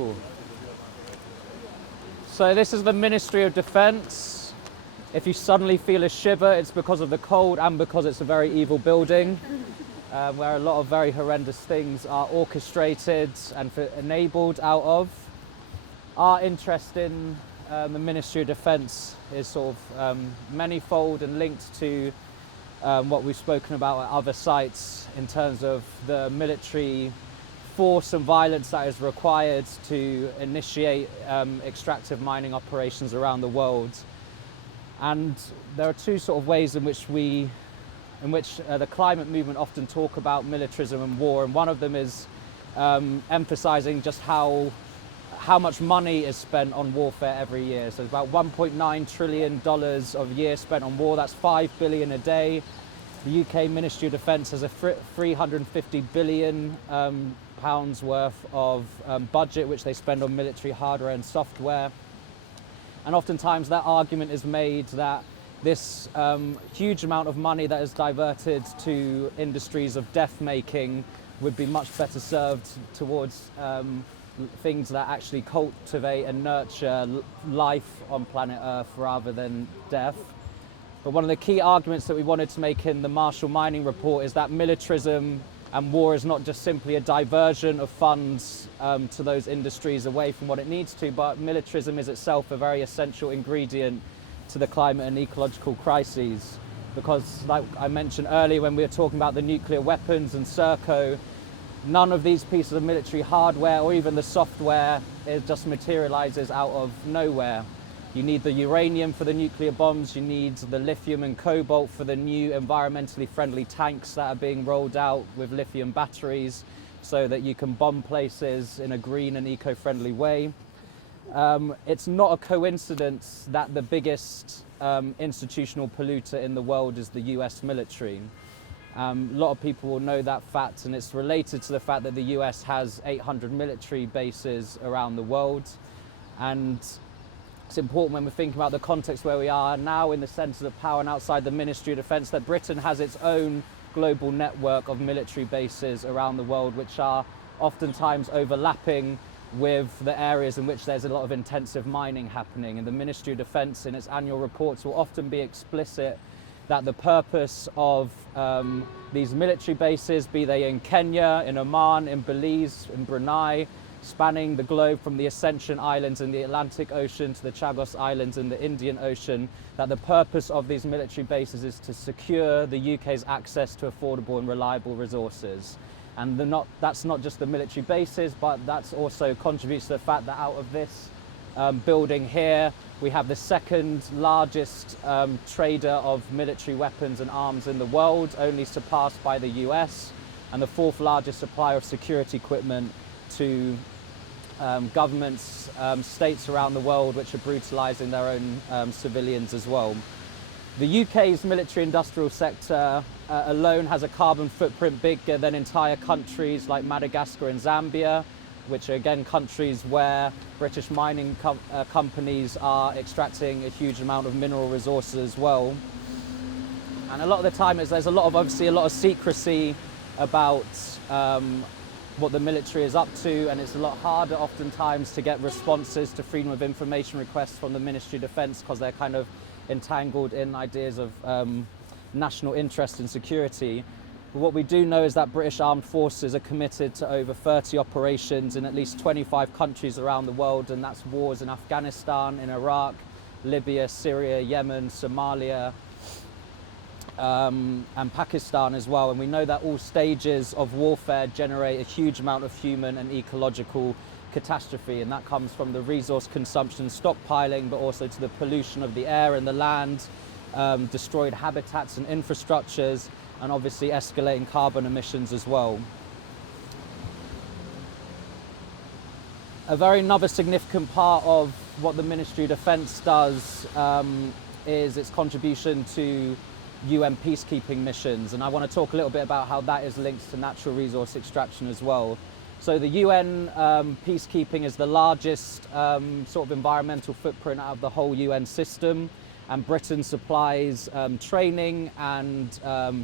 Cool. So this is the Ministry of Defeance. If you suddenly feel a shiver, it's because of the cold and because it's a very evil building where a lot of very horrendous things are orchestrated and enabled out of. Our interest in the Ministry of Defence is sort of manifold and linked to what we've spoken about at other sites in terms of the military force and violence that is required to initiate extractive mining operations around the world. And there are two sort of ways in which the climate movement often talk about militarism and war, and one of them is emphasizing just how much money is spent on warfare every year. So it's about $1.9 trillion a year spent on war. That's 5 billion a day. The UK Ministry of Defence has a 350 billion pounds worth of budget which they spend on military hardware and software. And oftentimes that argument is made that this huge amount of money that is diverted to industries of death making would be much better served towards things that actually cultivate and nurture life on planet Earth rather than death. But one of the key arguments that we wanted to make in the Marshall Mining Report is that militarism and war is not just simply a diversion of funds to those industries away from what it needs to, but militarism is itself a very essential ingredient to the climate and ecological crises. Because like I mentioned earlier when we were talking about the nuclear weapons and Serco, none of these pieces of military hardware or even the software, it just materializes out of nowhere. You need the uranium for the nuclear bombs, you need the lithium and cobalt for the new environmentally friendly tanks that are being rolled out with lithium batteries so that you can bomb places in a green and eco-friendly way. It's not a coincidence that the biggest institutional polluter in the world is the US military. A lot of people will know that fact, and it's related to the fact that the US has 800 military bases around the world. And it's important when we're thinking about the context where we are now in the centres of power and outside the Ministry of Defence that Britain has its own global network of military bases around the world which are oftentimes overlapping with the areas in which there's a lot of intensive mining happening. And the Ministry of Defence in its annual reports will often be explicit that the purpose of these military bases, be they in Kenya, in Oman, in Belize, in Brunei, spanning the globe from the Ascension Islands in the Atlantic Ocean to the Chagos Islands in the Indian Ocean, that the purpose of these military bases is to secure the UK's access to affordable and reliable resources. And that's not just the military bases, but that's also contributes to the fact that out of this building here, we have the second largest trader of military weapons and arms in the world, only surpassed by the US, and the fourth largest supplier of security equipment to governments, states around the world which are brutalising their own civilians as well. The UK's military industrial sector alone has a carbon footprint bigger than entire countries like Madagascar and Zambia, which are again countries where British mining companies are extracting a huge amount of mineral resources as well. And a lot of the time there's obviously a lot of secrecy about what the military is up to, and it's a lot harder oftentimes to get responses to freedom of information requests from the Ministry of Defence because they're kind of entangled in ideas of national interest and security. But what we do know is that British armed forces are committed to over 30 operations in at least 25 countries around the world, and that's wars in Afghanistan, in Iraq, Libya, Syria, Yemen, Somalia, and Pakistan as well. And we know that all stages of warfare generate a huge amount of human and ecological catastrophe, and that comes from the resource consumption, stockpiling, but also to the pollution of the air and the land, destroyed habitats and infrastructures, and obviously escalating carbon emissions as well. Another significant part of what the Ministry of Defence does is its contribution to UN peacekeeping missions, and I want to talk a little bit about how that is linked to natural resource extraction as well. So the UN peacekeeping is the largest sort of environmental footprint out of the whole UN system, and Britain supplies training and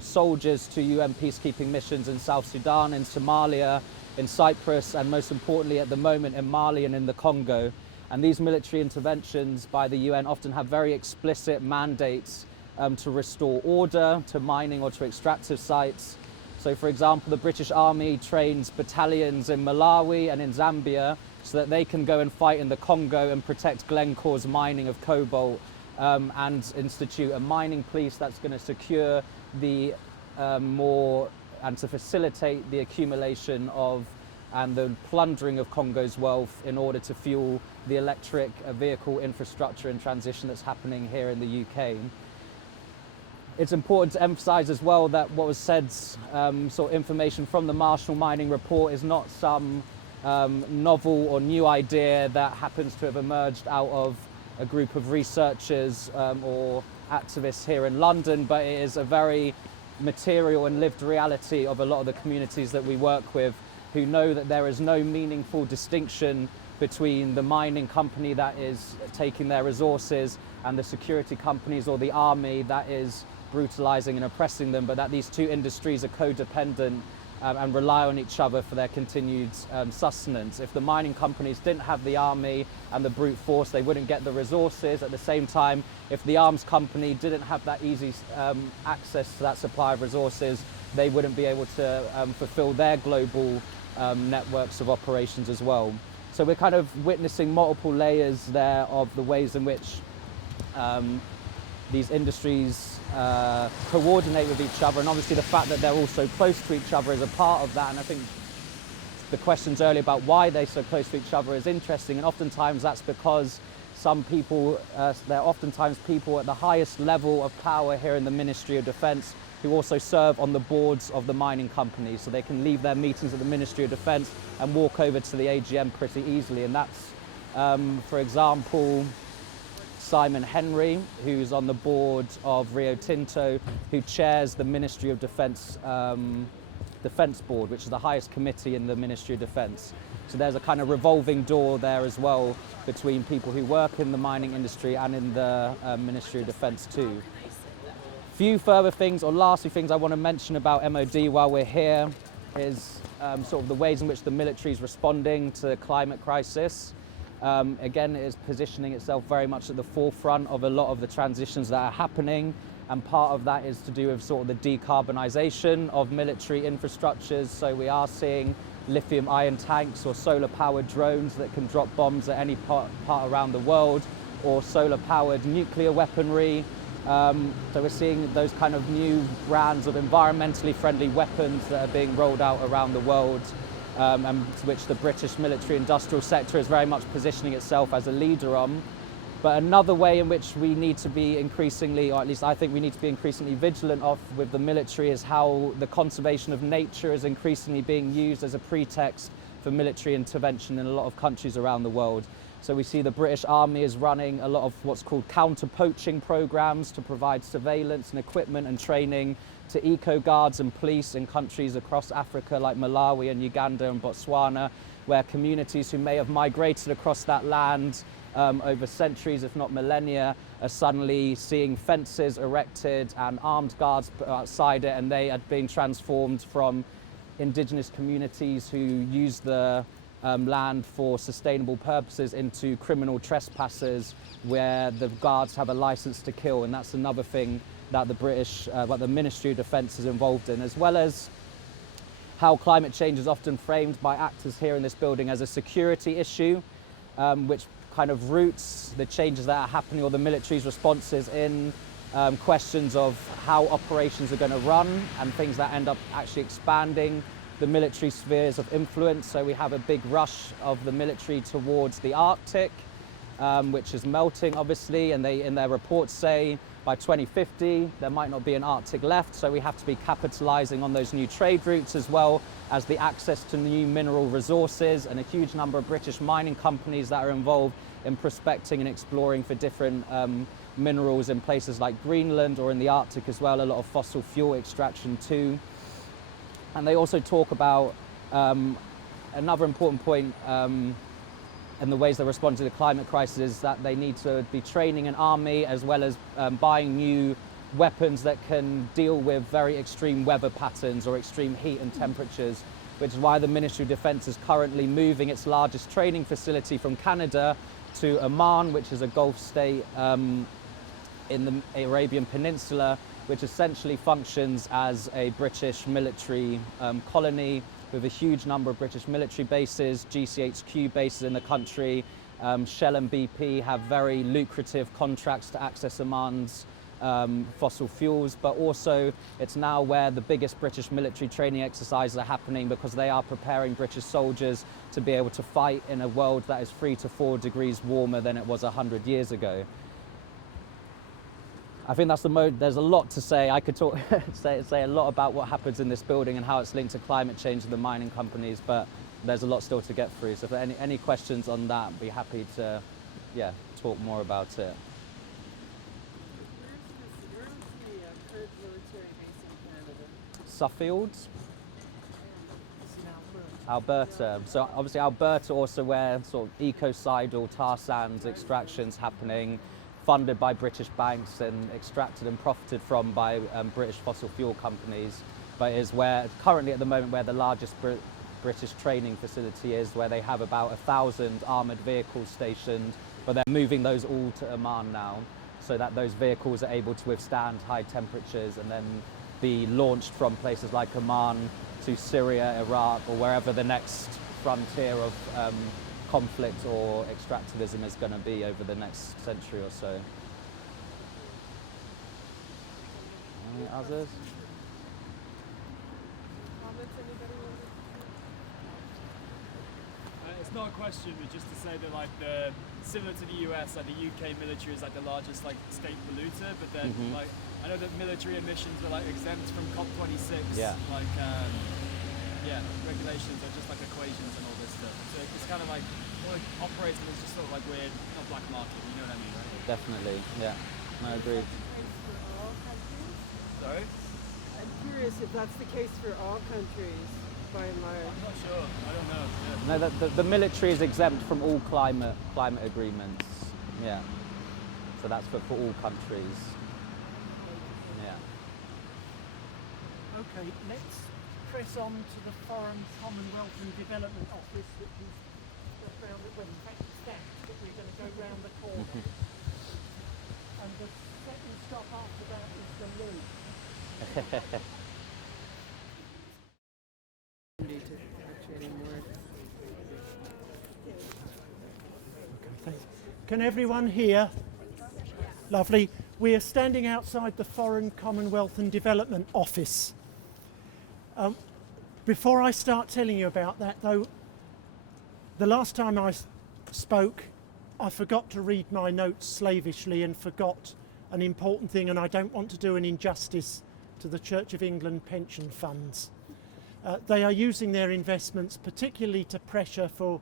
soldiers to UN peacekeeping missions in South Sudan, in Somalia, in Cyprus, and most importantly at the moment in Mali and in the Congo. And these military interventions by the UN often have very explicit mandates to restore order to mining or to extractive sites. So for example, the British Army trains battalions in Malawi and in Zambia so that they can go and fight in the Congo and protect Glencore's mining of cobalt, and institute a mining police that's going to secure the and to facilitate the accumulation of and the plundering of Congo's wealth in order to fuel the electric vehicle infrastructure and transition that's happening here in the UK. It's important to emphasise as well that what was said, sort of information from the Marshall Mining Report, is not some novel or new idea that happens to have emerged out of a group of researchers or activists here in London, but it is a very material and lived reality of a lot of the communities that we work with, who know that there is no meaningful distinction between the mining company that is taking their resources and the security companies or the army that is brutalizing and oppressing them, but that these two industries are codependent and rely on each other for their continued sustenance. If the mining companies didn't have the army and the brute force, they wouldn't get the resources. At the same time, if the arms company didn't have that easy access to that supply of resources, they wouldn't be able to fulfill their global networks of operations as well. So we're kind of witnessing multiple layers there of the ways in which these industries coordinate with each other, and obviously the fact that they're all so close to each other is a part of that. And I think the questions earlier about why they're so close to each other is interesting, and oftentimes that's because some people, there are oftentimes people at the highest level of power here in the Ministry of Defence who also serve on the boards of the mining companies, so they can leave their meetings at the Ministry of Defence and walk over to the AGM pretty easily. And that's, for example, Simon Henry, who's on the board of Rio Tinto, who chairs the Ministry of Defence Defence Board, which is the highest committee in the Ministry of Defence. So there's a kind of revolving door there as well between people who work in the mining industry and in the Ministry of Defence too. Few further things, or lastly things I want to mention about MOD while we're here is sort of the ways in which the military is responding to the climate crisis. Again, it is positioning itself very much at the forefront of a lot of the transitions that are happening, and part of that is to do with sort of the decarbonisation of military infrastructures. So we are seeing lithium-ion tanks or solar-powered drones that can drop bombs at any part around the world, or solar-powered nuclear weaponry. So we're seeing those kind of new brands of environmentally friendly weapons that are being rolled out around the world, and which the British military industrial sector is very much positioning itself as a leader on. But another way in which we need to be increasingly, or at least I think we need to be increasingly vigilant of with the military, is how the conservation of nature is increasingly being used as a pretext for military intervention in a lot of countries around the world. So we see the British Army is running a lot of what's called counter-poaching programs to provide surveillance and equipment and training to eco-guards and police in countries across Africa like Malawi and Uganda and Botswana, where communities who may have migrated across that land over centuries, if not millennia, are suddenly seeing fences erected and armed guards put outside it, and they are being transformed from indigenous communities who use the land for sustainable purposes into criminal trespassers where the guards have a license to kill. And that's another thing that the Ministry of Defence is involved in, as well as how climate change is often framed by actors here in this building as a security issue, which kind of roots the changes that are happening, or the military's responses, in questions of how operations are going to run, and things that end up actually expanding the military spheres of influence. So we have a big rush of the military towards the Arctic, which is melting obviously, and they in their reports say by 2050 there might not be an Arctic left, so we have to be capitalising on those new trade routes, as well as the access to new mineral resources, and a huge number of British mining companies that are involved in prospecting and exploring for different minerals in places like Greenland or in the Arctic as well, a lot of fossil fuel extraction too. And they also talk about another important point in the ways they respond to the climate crisis is that they need to be training an army, as well as buying new weapons that can deal with very extreme weather patterns or extreme heat and temperatures. which is why the Ministry of Defence is currently moving its largest training facility from Canada to Oman, which is a Gulf state in the Arabian Peninsula, which essentially functions as a British military colony with a huge number of British military bases, GCHQ bases in the country. Shell and BP have very lucrative contracts to access Oman's fossil fuels, but also it's now where the biggest British military training exercises are happening, because they are preparing British soldiers to be able to fight in a world that is 3 to 4 degrees warmer than it was 100 years ago. I think that's there's a lot to say. I could talk, say a lot about what happens in this building and how it's linked to climate change and the mining companies, but there's a lot still to get through. So if there are any questions on that, I'd be happy to, talk more about it. Where's the current military base in Canada? Suffield, It's in Alberta. Alberta. So obviously Alberta also where sort of ecocidal tar sands extractions happening, funded by British banks and extracted and profited from by British fossil fuel companies, but is where currently at the moment where the largest British training facility is, where they have about 1,000 armoured vehicles stationed, but they're moving those all to Oman now, so that those vehicles are able to withstand high temperatures and then be launched from places like Oman to Syria, Iraq, or wherever the next frontier of conflict or extractivism is going to be over the next century or so. Any others? Comments, anybody want to? It's not a question, but just to say that similar to the US, like the UK military is like the largest state polluter, but then I know that military emissions are exempt from COP26. Yeah. Regulations are just equations and all this stuff. So it's kind of operating as just sort of weird, not black market, you know what I mean, right? Definitely, yeah. No, I agree. Sorry? I'm curious if that's the case for all countries, by and large. I'm not sure. I don't know. Yeah. No, the military is exempt from all climate agreements. Yeah. So that's for all countries. Yeah. Okay, let's press on to the Foreign, Commonwealth and Development Office, which is just round the, well, in fact it's that, but we're going to go round the corner. And the second stop after that is the loo. Can everyone hear? Lovely. We are standing outside the Foreign, Commonwealth and Development Office. Before I start telling you about that, though, the last time I spoke, I forgot to read my notes slavishly and forgot an important thing, and I don't want to do an injustice to the Church of England pension funds. They are using their investments particularly to pressure for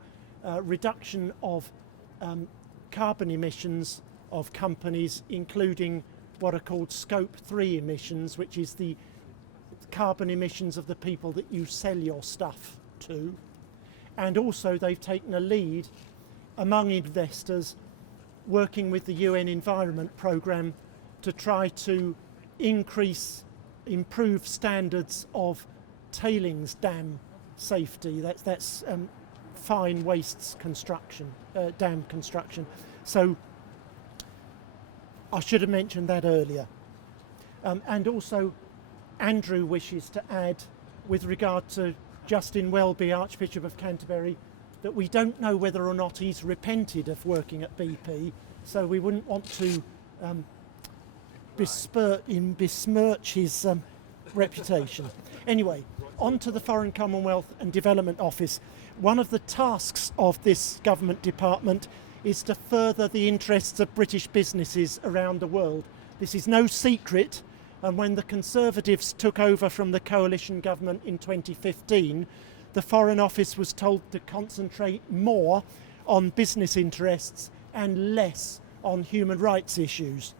reduction of carbon emissions of companies, including what are called Scope 3 emissions, which is the carbon emissions of the people that you sell your stuff to. And also they've taken a lead among investors working with the UN Environment Programme to try to improve standards of tailings dam safety. That's fine wastes construction, dam construction. So I should have mentioned that earlier. And also Andrew wishes to add, with regard to Justin Welby, Archbishop of Canterbury, that we don't know whether or not he's repented of working at BP, so we wouldn't want to besmirch his reputation. Anyway, on to the Foreign, Commonwealth and Development Office. One of the tasks of this government department is to further the interests of British businesses around the world. This is no secret, and when the Conservatives took over from the coalition government in 2015, the Foreign Office was told to concentrate more on business interests and less on human rights issues.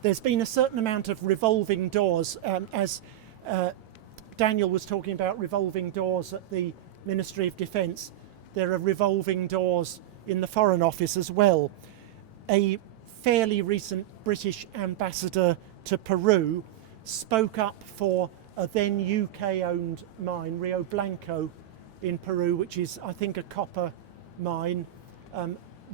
There's been a certain amount of revolving doors, as Daniel was talking about revolving doors at the Ministry of Defence. There are revolving doors in the Foreign Office as well. A fairly recent British ambassador to Peru spoke up for a then UK-owned mine, Rio Blanco in Peru, which is, I think, a copper mine,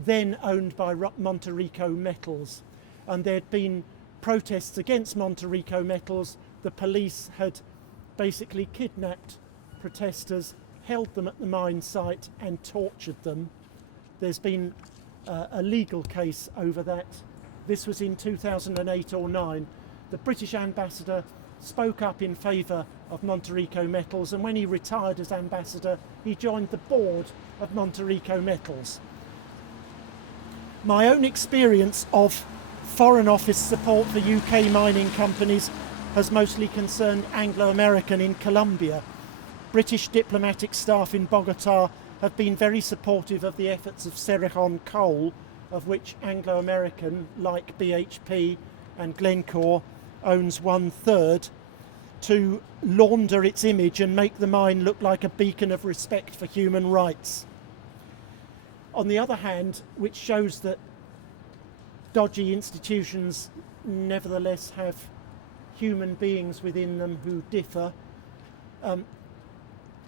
then owned by Monterico Metals. And there'd been protests against Monterico Metals. The police had basically kidnapped protesters, held them at the mine site and tortured them. There's been a legal case over that. This was in 2008 or 9. The British ambassador spoke up in favour of Monterico Metals, and when he retired as ambassador, he joined the board of Monterico Metals. My own experience of Foreign Office support for UK mining companies has mostly concerned Anglo-American in Colombia. British diplomatic staff in Bogota have been very supportive of the efforts of Cerrejón Coal, of which Anglo-American, like BHP and Glencore, owns 1/3, to launder its image and make the mine look like a beacon of respect for human rights. On the other hand, which shows that dodgy institutions nevertheless have human beings within them who differ.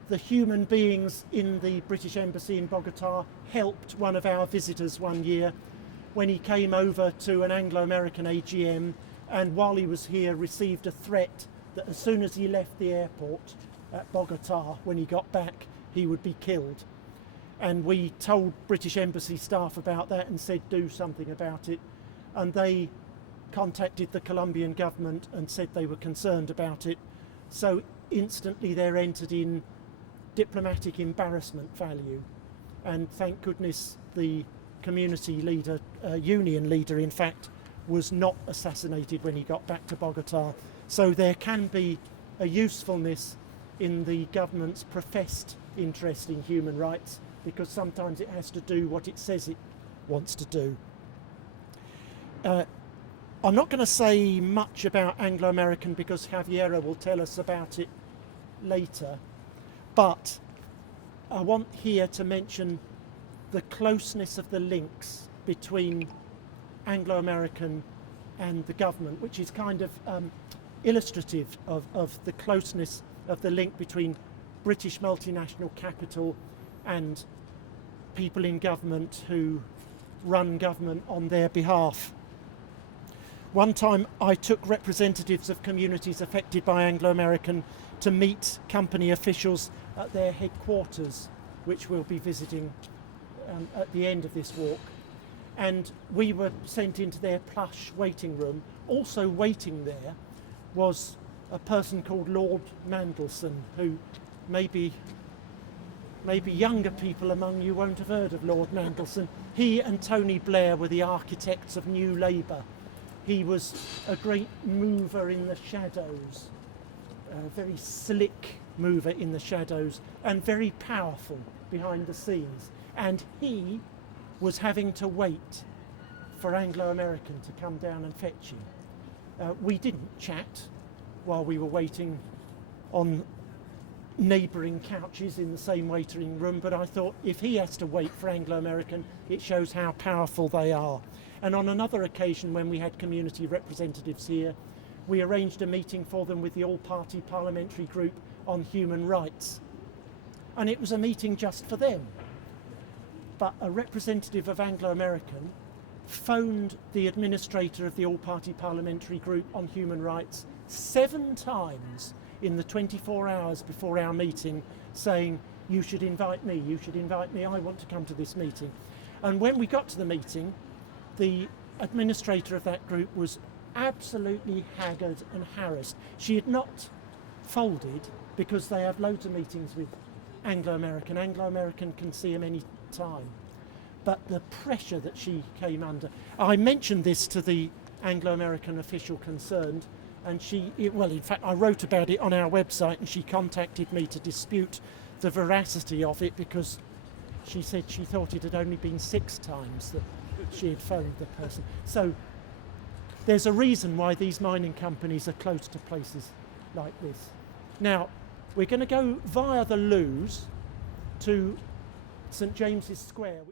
The human beings in the British Embassy in Bogota helped one of our visitors one year when he came over to an Anglo-American AGM, and while he was here received a threat that as soon as he left the airport at Bogota, when he got back, he would be killed. And we told British Embassy staff about that and said do something about it, and they contacted the Colombian government and said they were concerned about it. So instantly they're entered in diplomatic embarrassment value, and thank goodness the community leader, union leader in fact, was not assassinated when he got back to Bogota. So there can be a usefulness in the government's professed interest in human rights, because sometimes it has to do what it says it wants to do. I'm not going to say much about Anglo-American because Javiera will tell us about it later, but I want here to mention the closeness of the links between Anglo-American and the government, which is kind of illustrative of the closeness of the link between British multinational capital and people in government who run government on their behalf. One time I took representatives of communities affected by Anglo-American to meet company officials at their headquarters, which we'll be visiting at the end of this walk. And we were sent into their plush waiting room. Also waiting there was a person called Lord Mandelson, who maybe younger people among you won't have heard of Lord Mandelson. He and Tony Blair were the architects of New Labour. He was a great mover in the shadows, a very slick mover in the shadows, and very powerful behind the scenes. And he was having to wait for Anglo-American to come down and fetch him. We didn't chat while we were waiting on neighbouring couches in the same waiting room, but I thought if he has to wait for Anglo-American, it shows how powerful they are. And on another occasion when we had community representatives here, we arranged a meeting for them with the all-party parliamentary group on human rights. And it was a meeting just for them. But a representative of Anglo-American phoned the administrator of the all-party parliamentary group on human rights 7 times in the 24 hours before our meeting, saying, you should invite me, I want to come to this meeting. And when we got to the meeting, the administrator of that group was absolutely haggard and harassed. She had not folded because they have loads of meetings with Anglo-American. Anglo-American can see them any time. But the pressure that she came under, I mentioned this to the Anglo-American official concerned, and in fact I wrote about it on our website, and she contacted me to dispute the veracity of it, because she said she thought it had only been 6 times that she had phoned the person. So there's a reason why these mining companies are close to places like this. Now, we're going to go via the Loos to St James's Square.